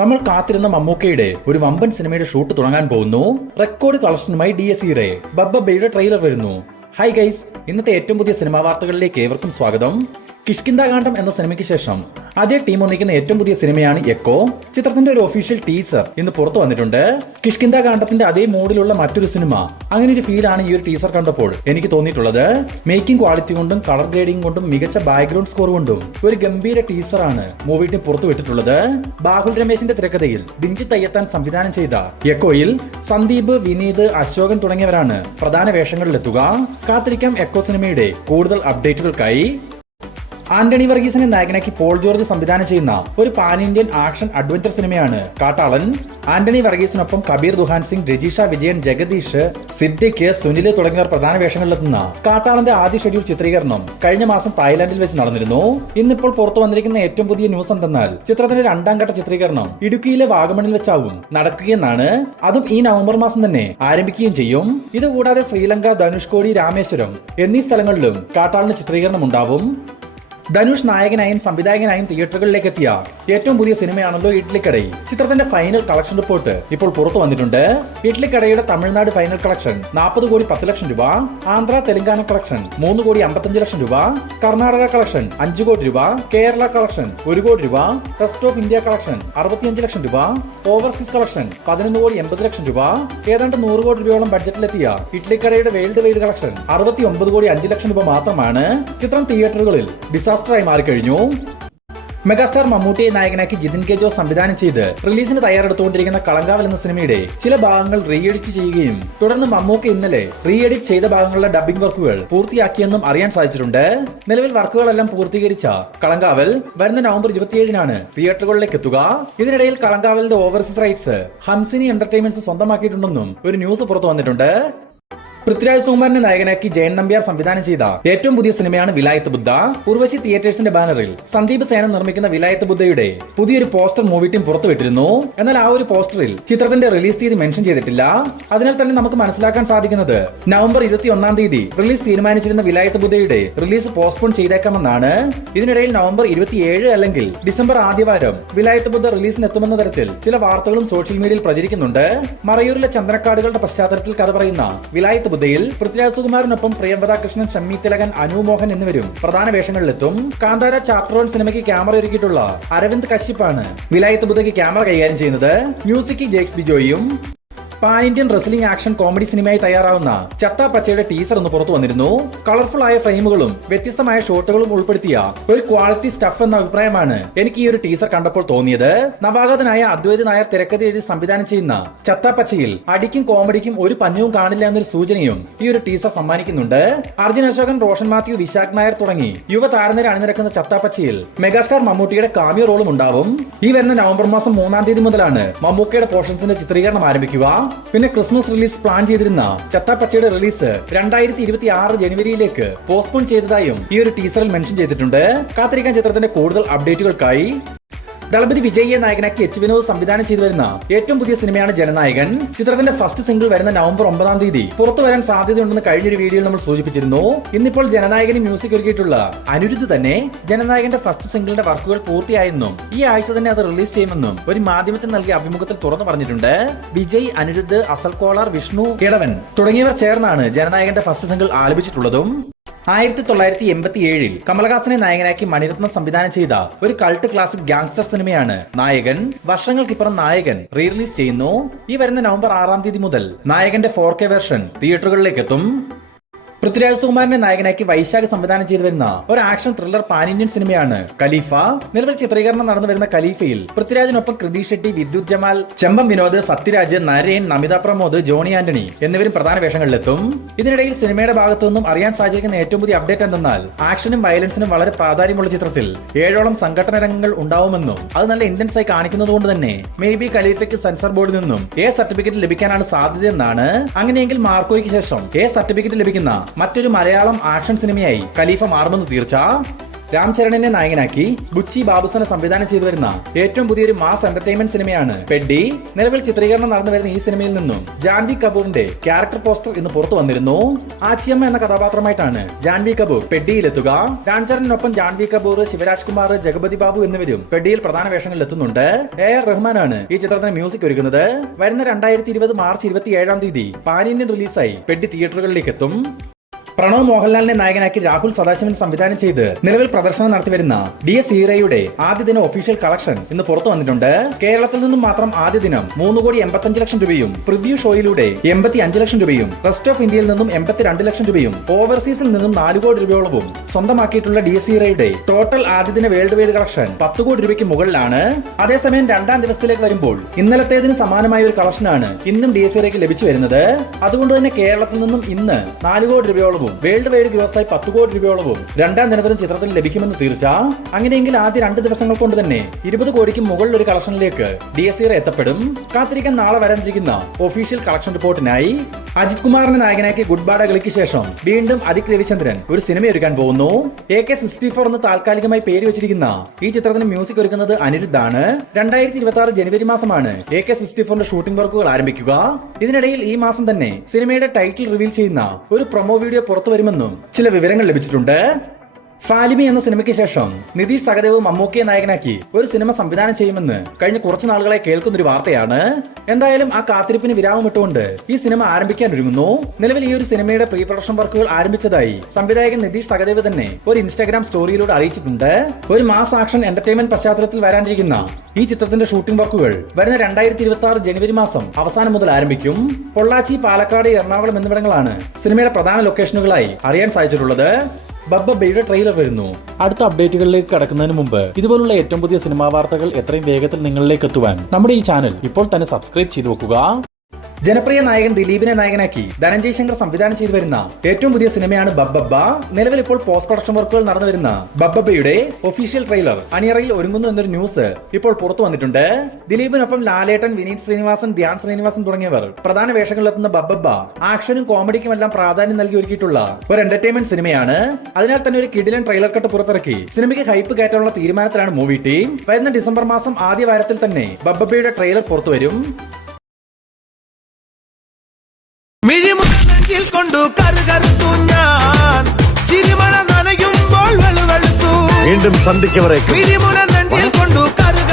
നമ്മൾ കാത്തിരുന്ന മമ്മൂക്കയുടെ ഒരു വമ്പൻ സിനിമയുടെ ഷൂട്ട് തുടങ്ങാൻ പോകുന്നു. റെക്കോർഡ് കളക്ഷനുമായി DSE ബബ്ബയുടെ ട്രെയിലർ വരുന്നു. ഹായ് ഗൈസ്, ഇന്നത്തെ ഏറ്റവും പുതിയ സിനിമാ വാർത്തകളിലേക്ക് ഏവർക്കും സ്വാഗതം. കിഷ്കിന്ധാകാന്ഡം എന്ന സിനിമയ്ക്ക് ശേഷം അതേ ടീം ഒന്നിക്കുന്ന ഏറ്റവും പുതിയ സിനിമയാണ് എക്കോ. ചിത്രത്തിന്റെ ഒരു ഒഫീഷ്യൽ ടീസർ ഇന്ന് പുറത്തു വന്നിട്ടുണ്ട്. കിഷ്കിന്ധാകാണ്ഡത്തിന്റെ അതേ മൂഡിലുള്ള മറ്റൊരു സിനിമ, അങ്ങനെ ഒരു ഫീലാണ് ഈ ഒരു ടീസർ കണ്ടപ്പോൾ എനിക്ക് തോന്നിയിട്ടുള്ളത്. മേക്കിംഗ് ക്വാളിറ്റി കൊണ്ടും കളർ ഗ്രേഡിംഗ് കൊണ്ടും മികച്ച ബാക്ക്ഗ്രൗണ്ട് സ്കോർ കൊണ്ടും ഒരു ഗംഭീര ടീസറാണ് മൂവി ടീം പുറത്തുവിട്ടിട്ടുള്ളത്. ബാഹുൽ രമേശിന്റെ തിരക്കഥയിൽ ബിഞ്ചിത്ത് അയ്യത്താൻ സംവിധാനം ചെയ്ത എക്കോയിൽ സന്ദീപ്, വിനീത്, അശോകൻ തുടങ്ങിയവരാണ് പ്രധാന വേഷങ്ങളിലെത്തുക. കാത്തിരിക്കാം എക്കോ സിനിമയുടെ കൂടുതൽ അപ്ഡേറ്റുകൾക്കായി. ആന്റണി വർഗീസിനെ നായകനാക്കി പോൾ ജോർജ് സംവിധാനം ചെയ്യുന്ന ഒരു പാൻ ഇന്ത്യൻ ആക്ഷൻ അഡ്വഞ്ചർ സിനിമയാണ് കാട്ടാളൻ. ആന്റണി വർഗീസിനൊപ്പം കബീർ ദുഹാൻ സിംഗ്, രജിഷ വിജയൻ, ജഗദീഷ്, സിദ്ദിഖ്, സുനിൽ തുടങ്ങിയവർ പ്രധാന വേഷങ്ങളിലെത്തുന്ന കാട്ടാളന്റെ ആദ്യ ഷെഡ്യൂൾ ചിത്രീകരണം കഴിഞ്ഞ മാസം തായ്ലാന്റിൽ വെച്ച് നടന്നിരുന്നു. ഇന്നിപ്പോൾ പുറത്തു വന്നിരിക്കുന്ന ഏറ്റവും പുതിയ ന്യൂസ് എന്തെന്നാൽ ചിത്രത്തിന്റെ രണ്ടാം ഘട്ട ചിത്രീകരണം ഇടുക്കിയിലെ വാഗമണിൽ വെച്ചാവും നടക്കുകയെന്നാണ്. അതും ഈ നവംബർ മാസം തന്നെ ആരംഭിക്കുകയും ചെയ്യും. ഇതുകൂടാതെ ശ്രീലങ്ക, ധനുഷ്കോടി, രാമേശ്വരം എന്നീ സ്ഥലങ്ങളിലും കാട്ടാളന് ചിത്രീകരണം ഉണ്ടാവും. ധനുഷ് നായകനായും സംവിധായകനായും തിയേറ്ററുകളിലേക്ക് എത്തിയ ഏറ്റവും പുതിയ സിനിമയാണല്ലോ ഇഡ്ലിക്കടൈ. ചിത്രത്തിന്റെ ഫൈനൽ കളക്ഷൻ റിപ്പോർട്ട് ഇപ്പോൾ പുറത്തു വന്നിട്ടുണ്ട്. ഇഡ്ലിക്കടയുടെ തമിഴ്നാട് ഫൈനൽ കളക്ഷൻ 40 കോടി 10 ലക്ഷം രൂപ, ആന്ധ്ര തെലങ്കാന കളക്ഷൻ 3 കോടി 55 ലക്ഷം രൂപ, കർണാടക കളക്ഷൻ 5 കോടി രൂപ, കേരള കളക്ഷൻ 1 കോടി രൂപ, റെസ്റ്റ് ഓഫ് ഇന്ത്യ കളക്ഷൻ 65 ലക്ഷം രൂപ, ഓവർസീസ് കളക്ഷൻ 11 കോടി 80 ലക്ഷം രൂപ. ഏതാണ്ട് 100 കോടി രൂപയോളം ബഡ്ജറ്റിലെത്തിയ ഇഡ്ലിക്കടയുടെ വേൾഡ് വൈഡ് കളക്ഷൻ 69 കോടി 5 ലക്ഷം രൂപ മാത്രമാണ്. ചിത്രം തിയേറ്ററുകളിൽ ഡിസാസ്റ്ററായി മാറിക്കഴിഞ്ഞു. മെഗാസ്റ്റാർ മമ്മൂട്ടിയെ നായകനാക്കി ജിതിൻ കെ ജോസ് സംവിധാനം ചെയ്ത് റിലീസിന് തയ്യാറെടുത്തുകൊണ്ടിരിക്കുന്ന കളങ്കാവൽ എന്ന സിനിമയുടെ ചില ഭാഗങ്ങൾ റീ എഡിറ്റ് ചെയ്യുകയും തുടർന്ന് മമ്മൂക്ക ഇന്നലെ റീ എഡിറ്റ് ചെയ്ത ഭാഗങ്ങളുടെ ഡബ്ബിംഗ് വർക്കുകൾ പൂർത്തിയാക്കിയെന്നും അറിയാൻ സാധിച്ചിട്ടുണ്ട്. നിലവിൽ വർക്കുകളെല്ലാം പൂർത്തീകരിച്ച കളങ്കാവൽ വരുന്ന നവംബർ 27-നാണ് തിയേറ്ററുകളിലേക്ക് എത്തുക. ഇതിനിടയിൽ കളങ്കാവലിന്റെ ഓവർസീസ് റൈറ്റ്സ് ഹംസിനി എന്റർടൈൻമെന്റ്സ് സ്വന്തമാക്കിയിട്ടുണ്ടെന്നും ഒരു ന്യൂസ് പുറത്തു വന്നിട്ടുണ്ട്. പൃഥ്വിരാജ് സുകുമാരനെ നായകനാക്കി ജയൻ നമ്പ്യാർ സംവിധാനം ചെയ്ത ഏറ്റവും പുതിയ സിനിമയാണ് വിലായത്ത് ബുദ്ധ. ഉർവശി തിയേറ്റേഴ്സിന്റെ ബാനറിൽ സന്ദീപ് സേന നിർമ്മിക്കുന്ന വിലായത്ത് ബുദ്ധയുടെ പുതിയൊരു പോസ്റ്റർ മൂവി ടീം പുറത്തുവിട്ടിരുന്നു. എന്നാൽ ആ ഒരു പോസ്റ്ററിൽ ചിത്രത്തിന്റെ റിലീസ് തീയതി മെൻഷൻ ചെയ്തിട്ടില്ല. അതിനാൽ തന്നെ നമുക്ക് മനസ്സിലാക്കാൻ സാധിക്കുന്നത് നവംബർ 21-ാം തീയതി റിലീസ് തീരുമാനിച്ചിരുന്ന വിലായത്ത് ബുദ്ധയുടെ റിലീസ് പോസ്റ്റ്പോൺ ചെയ്തേക്കാമെന്നാണ്. ഇതിനിടയിൽ നവംബർ 27 അല്ലെങ്കിൽ ഡിസംബർ ആദ്യവാരം വിലായത്ത് ബുദ്ധ റിലീസിന് എത്തുമെന്ന തരത്തിൽ ചില വാർത്തകളും സോഷ്യൽ മീഡിയയിൽ പ്രചരിക്കുന്നുണ്ട്. മറയൂരിലെ ചന്ദനക്കാടുകളുടെ പശ്ചാത്തലത്തിൽ കഥ പറയുന്ന വിലായത്ത് ബുദ്ധയിൽ പൃഥ്വിരാജ് സുകുമാരനൊപ്പം പ്രിയംവദ കൃഷ്ണൻ, ഷമ്മി തിലകൻ, അനു മോഹൻ എന്നിവരും പ്രധാന വേഷങ്ങളിലെത്തും. കാന്താര ചാപ്റ്റർ 1 സിനിമയ്ക്ക് ക്യാമറ ഒരുക്കിയിട്ടുള്ള അരവിന്ദ് കശ്യപ്പാണ് വിലായത്ത് ബുദ്ധയ്ക്ക് ക്യാമറ കൈകാര്യം ചെയ്യുന്നത്. മ്യൂസിക് ജെയ്ക്സ് ബിജോയും. Pan Indian wrestling action comedy സിനിമയായി തയ്യാറാവുന്ന ചത്ത പച്ചയുടെ ടീസർ ഒന്ന് പുറത്തു വന്നിരുന്നു. കളർഫുൾ ആയ ഫ്രെയിമുകളും വ്യത്യസ്തമായ ഷോട്ടുകളും ഉൾപ്പെടുത്തിയ ഒരു ക്വാളിറ്റി സ്റ്റഫ് എന്ന അഭിപ്രായമാണ് എനിക്ക് ഈ ഒരു ടീസർ കണ്ടപ്പോൾ തോന്നിയത്. നവാഗതനായ അദ്വൈത് നായർ തിരക്കഥ എഴുതി സംവിധാനം ചെയ്യുന്ന ചത്ത പച്ചയിൽ അടിക്കും കോമഡിക്കും ഒരു പഞ്ഞവും കാണില്ല എന്നൊരു സൂചനയും ഈ ഒരു ടീസർ സമ്മാനിക്കുന്നുണ്ട്. അർജുൻ അശോകൻ, റോഷൻ മാത്യു, വിശാഖ് നായർ തുടങ്ങി യുവ താരനിര അണിനിരക്കുന്ന ചത്ത പച്ചയിൽ മെഗാസ്റ്റാർ മമ്മൂട്ടിയുടെ കാമിയോ റോളും ഉണ്ടാവും. ഈ വരുന്ന നവംബർ മാസം 3-ാം തീയതി മുതലാണ് മമ്മൂക്കയുടെ പോർഷൻസിന്റെ ചിത്രീകരണം ആരംഭിക്കുക. പിന്നെ ക്രിസ്മസ് റിലീസ് പ്ലാൻ ചെയ്തിരുന്ന ചത്താപ്പച്ചയുടെ റിലീസ് 2026 ജനുവരിയിലേക്ക് പോസ്റ്റ്പോൺ ചെയ്തതായും ഈ ഒരു ടീസറിൽ മെൻഷൻ ചെയ്തിട്ടുണ്ട്. കാത്തിരിക്കാൻ ചിത്രത്തിന്റെ കൂടുതൽ അപ്ഡേറ്റുകൾക്കായി. ദളപതി വിജയിയെ നായകനാക്കി എച്ച് വിനോദ് സംവിധാനം ചെയ്തു വരുന്ന ഏറ്റവും പുതിയ സിനിമയാണ് ജനനായകൻ. ചിത്രത്തിന്റെ ഫസ്റ്റ് സിംഗിൾ വരുന്ന നവംബർ 9-ാം തീയതി പുറത്തു വരാൻ സാധ്യതയുണ്ടെന്ന് കഴിഞ്ഞൊരു വീഡിയോയിൽ നമ്മൾ സൂചിപ്പിച്ചിരുന്നു. ഇന്നിപ്പോൾ ജനനായകന് മ്യൂസിക് ഒരുക്കിയിട്ടുള്ള അനിരുദ്ധ് തന്നെ ജനനായകന്റെ ഫസ്റ്റ് സിംഗിളിന്റെ വർക്കുകൾ പൂർത്തിയായെന്നും ഈ ആഴ്ച തന്നെ അത് റിലീസ് ചെയ്യുമെന്നും ഒരു മാധ്യമത്തിൽ നൽകിയ അഭിമുഖത്തിൽ തുറന്നു പറഞ്ഞിട്ടുണ്ട്. വിജയ്, അനിരുദ്ധ്, അസൽ കോളർ, വിഷ്ണു കിടവൻ തുടങ്ങിയവർ ചേർന്നാണ് ജനനായകന്റെ ഫസ്റ്റ് സിംഗിൾ ആലപിച്ചിട്ടുള്ളതും. 1987-ൽ കമലഹാസനെ നായകനാക്കി മണിരത്നം സംവിധാനം ചെയ്ത ഒരു കൾട്ട് ക്ലാസിക് ഗാങ്സ്റ്റർ സിനിമയാണ് നായകൻ. വർഷങ്ങൾക്കിപ്പുറം നായകൻ റീ റിലീസ് ചെയ്യുന്നു. ഈ വരുന്ന നവംബർ 6-ാം തീയതി മുതൽ നായകന്റെ 4K വെർഷൻ തിയേറ്ററുകളിലേക്ക് എത്തും. പൃഥ്വിരാജ് സുകുമാരനെ നായകനാക്കി വൈശാഖ് സംവിധാനം ചെയ്തു വരുന്ന ഒരു ആക്ഷൻ ത്രില്ലർ പാൻ ഇന്ത്യൻ സിനിമയാണ് ഖലീഫ. നിലവിൽ ചിത്രീകരണം നടന്നു വരുന്ന ഖലീഫയിൽ പൃഥ്വിരാജിനൊപ്പം കൃതി ഷെട്ടി, വിദ്യുത് ജമാൽ, ചെമ്പം വിനോദ്, സത്യരാജ്, നരേൻ, നമിത പ്രമോദ്, ജോണി ആന്റണി എന്നിവരും പ്രധാന വേഷങ്ങളിലെത്തും. ഇതിനിടയിൽ സിനിമയുടെ ഭാഗത്തു നിന്നും അറിയാൻ സാധിക്കുന്ന ഏറ്റവും പുതിയ അപ്ഡേറ്റ് എന്തെന്നാൽ ആക്ഷനും വയലൻസിനും വളരെ പ്രാധാന്യമുള്ള ചിത്രത്തിൽ 7ഓളം സംഘടന രംഗങ്ങൾ ഉണ്ടാവുമെന്നും അത് നല്ല ഇന്റൻസ് ആയി കാണിക്കുന്നതുകൊണ്ട് തന്നെ മേ ബി ഖലീഫയ്ക്ക് സെൻസർ ബോർഡിൽ നിന്നും സർട്ടിഫിക്കറ്റ് ലഭിക്കാനാണ് സാധ്യതയെന്നാണ്. അങ്ങനെയെങ്കിൽ മാർക്കോയ്ക്ക് ശേഷം സർട്ടിഫിക്കറ്റ് ലഭിക്കുന്ന മറ്റൊരു മലയാളം ആക്ഷൻ സിനിമയായി ഖലീഫ മാറുമെന്ന് തീർച്ച. രാം ചരണിനെ നായകനാക്കി ബുച്ചി ബാബുസനെ സംവിധാനം ചെയ്തു വരുന്ന ഏറ്റവും പുതിയൊരു മാസ് എന്റർടൈൻമെന്റ് സിനിമയാണ് പെഡി. നിലവിൽ ചിത്രീകരണം നടന്നു വരുന്ന ഈ സിനിമയിൽ നിന്നും ജാൻവി കപൂറിന്റെ ക്യാരക്ടർ പോസ്റ്റർ ഇന്ന് പുറത്തു വന്നിരുന്നു. ആച്ചിയമ്മ എന്ന കഥാപാത്രമായിട്ടാണ് ജാൻവി കപൂർ പെഡിയിലെത്തുക. രാം ചരണിനൊപ്പം ജാൻവി കപൂർ, ശിവരാജ് കുമാർ, ജഗപതി ബാബു എന്നിവരും പെഡിയിൽ പ്രധാന വേഷങ്ങളിൽ എത്തുന്നുണ്ട്. AR റഹ്മാനാണ് ഈ ചിത്രത്തിന് മ്യൂസിക് ഒരുക്കുന്നത്. വരുന്ന 2020 മാർച്ച് 27 പാൻ ഇന്ത്യൻ റിലീസായി പെഡി തിയേറ്ററുകളിലേക്ക് എത്തും. പ്രണവ് മോഹൻലാലിനെ നായകനാക്കി രാഹുൽ സദാശിവൻ സംവിധാനം ചെയ്ത് നിലവിൽ പ്രദർശനം നടത്തിവരുന്ന DS ഹീറോയുടെ ആദ്യ ദിന ഒഫീഷ്യൽ കളക്ഷൻ ഇന്ന് പുറത്തു വന്നിട്ടുണ്ട്. കേരളത്തിൽ നിന്നും മാത്രം ആദ്യ ദിനം 3,85,00,000 രൂപയും, പ്രിവ്യൂ ഷോയിലൂടെ 85 ലക്ഷം രൂപയും, റെസ്റ്റ് ഓഫ് ഇന്ത്യയിൽ നിന്നും 82 ലക്ഷം രൂപയും, ഓവർസീസിൽ നിന്നും 4 കോടി രൂപയോളവും സ്വന്തമാക്കിയിട്ടുള്ള DS ഹീറോയുടെ ടോട്ടൽ ആദ്യ ദിന വേൾഡ് വൈഡ് കളക്ഷൻ 10 കോടി രൂപയ്ക്ക് മുകളിലാണ്. അതേസമയം രണ്ടാം ദിവസത്തിലേക്ക് വരുമ്പോൾ ഇന്നലത്തേതിന് സമാനമായ ഒരു കളക്ഷനാണ് ഇന്നും DS ഹീറോയ്ക്ക് ലഭിച്ചു വരുന്നത്. അതുകൊണ്ട് തന്നെ കേരളത്തിൽ നിന്നും ഇന്ന് 4 കോടി രൂപയോളം, വേൾഡ് വൈഡ് ഗ്രോസായി 10 കോടി രൂപയോളവും രണ്ടാം ദിനത്തിലും ചിത്രത്തിൽ ലഭിക്കുമെന്ന് തീർച്ച. അങ്ങനെയെങ്കിൽ ആദ്യ 2 ദിവസങ്ങൾ കൊണ്ട് തന്നെ 20 കോടിക്ക് മുകളിൽ ഒരു കളക്ഷനിലേക്ക് DS ഹീറോ എത്തപ്പെടും. കാത്തിരിക്കാൻ നാളെ വരാനിരിക്കുന്ന ഒഫീഷ്യൽ കളക്ഷൻ റിപ്പോർട്ടിനായി. അജിത് കുമാറിനെ നായകനാക്കി ഗുഡ് ബാഡ കളിക്ക് ശേഷം വീണ്ടും അതിക് രവിചന്ദ്രൻ ഒരു സിനിമ ഒരുക്കാൻ പോകുന്നു. AK-64 എന്ന് താൽക്കാലികമായി പേര് വെച്ചിരിക്കുന്ന ഈ ചിത്രത്തിന് മ്യൂസിക് ഒരുക്കുന്നത് അനിരുദ്ധാണ്. 2026 ജനുവരി മാസമാണ് AK-64ന്റെ ഷൂട്ടിംഗ് വർക്കുകൾ ആരംഭിക്കുക. ഇതിനിടയിൽ ഈ മാസം തന്നെ സിനിമയുടെ ടൈറ്റിൽ റിവീൽ ചെയ്യുന്ന ഒരു പ്രൊമോ വീഡിയോ പുറത്തു വരുമെന്നും ചില വിവരങ്ങൾ ലഭിച്ചിട്ടുണ്ട്. ഫാലിമി എന്ന സിനിമയ്ക്ക് ശേഷം നിതീഷ് സഹദേവ് മമ്മൂക്കയെ നായകനാക്കി ഒരു സിനിമ സംവിധാനം ചെയ്യുമെന്ന് കഴിഞ്ഞ കുറച്ചു നാളുകളായി കേൾക്കുന്നൊരു വാർത്തയാണ്. എന്തായാലും ആ കാത്തിരിപ്പിന് വിരാമമിട്ടുകൊണ്ട് ഈ സിനിമ ആരംഭിക്കാൻ ഒരുങ്ങുന്നു. നിലവിൽ ഈ ഒരു സിനിമയുടെ പ്രീ പ്രൊഡക്ഷൻ വർക്കുകൾ ആരംഭിച്ചതായി സംവിധായകൻ നിതീഷ് സഹദേവ് തന്നെ ഒരു ഇൻസ്റ്റാഗ്രാം സ്റ്റോറിയിലൂടെ അറിയിച്ചിട്ടുണ്ട്. ഒരു മാസ് ആക്ഷൻ എന്റർടൈൻമെന്റ് പശ്ചാത്തലത്തിൽ വരാനിരിക്കുന്ന ഈ ചിത്രത്തിന്റെ ഷൂട്ടിംഗ് വർക്കുകൾ വരുന്ന 2026 ജനുവരി മാസം അവസാനം മുതൽ ആരംഭിക്കും. പൊള്ളാച്ചി, പാലക്കാട്, എറണാകുളം എന്നിവിടങ്ങളാണ് സിനിമയുടെ പ്രധാന ലൊക്കേഷനുകളായി അറിയാൻ സാധിച്ചിട്ടുള്ളത്. ബബ്ബയുടെ ട്രെയിലർ വരുന്നു. അടുത്ത അപ്ഡേറ്റുകളിലേക്ക് കടക്കുന്നതിന് മുമ്പ് ഇതുപോലുള്ള ഏറ്റവും പുതിയ സിനിമാ വാർത്തകൾ എത്രയും വേഗത്തിൽ നിങ്ങളിലേക്ക് എത്തുവാൻ നമ്മുടെ ഈ ചാനൽ ഇപ്പോൾ തന്നെ സബ്സ്ക്രൈബ് ചെയ്തു വെക്കുക. ജനപ്രിയ നായകൻ ദിലീപിനെ നായകനാക്കി ധനഞ്ജയ് ശങ്കർ സംവിധാനം ചെയ്തു വരുന്ന ഏറ്റവും പുതിയ സിനിമയാണ് ബബ്ബ. നിലവിൽ ഇപ്പോൾ പോസ്റ്റ് പ്രൊഡക്ഷൻ വർക്കുകൾ നടന്നു വരുന്ന ബബ്ബയുടെ ഒഫീഷ്യൽ ട്രെയിലർ അണിയറയിൽ ഒരുങ്ങുന്നു എന്നൊരു ന്യൂസ് ഇപ്പോൾ പുറത്തു വന്നിട്ടുണ്ട്. ദിലീപിനൊപ്പം ലാലേട്ടൻ, വിനീത് ശ്രീനിവാസൻ, ധ്യാൻ ശ്രീനിവാസൻ തുടങ്ങിയവർ പ്രധാന വേഷങ്ങളിലെത്തുന്ന ബബ്ബ ആക്ഷനും കോമഡിക്കുമെല്ലാം പ്രാധാന്യം നൽകി ഒരുക്കിയിട്ടുള്ള ഒരു എന്റർടൈൻമെന്റ് സിനിമയാണ്. അതിനാൽ തന്നെ ഒരു കിടിലൻ ട്രെയിലർ കട്ട് പുറത്തിറക്കി സിനിമയ്ക്ക് ഹൈപ്പ് കയറ്റാനുള്ള തീരുമാനത്തിലാണ് മൂവി ടീം. വരുന്ന ഡിസംബർ മാസം ആദ്യ വാരത്തിൽ തന്നെ ബബ്ബയുടെ ട്രെയിലർ പുറത്തുവരും. മിഴിമുനഞ്ചിൽ കൊണ്ടു കറുകറുത്തു ഞാൻ ചിരിമണ നനയുമ്പോൾ വെളുവെളുത്തു വീണ്ടും സന്ധിക്കവരെ മിഴിമുന നെഞ്ചിൽ കൊണ്ടു കറുക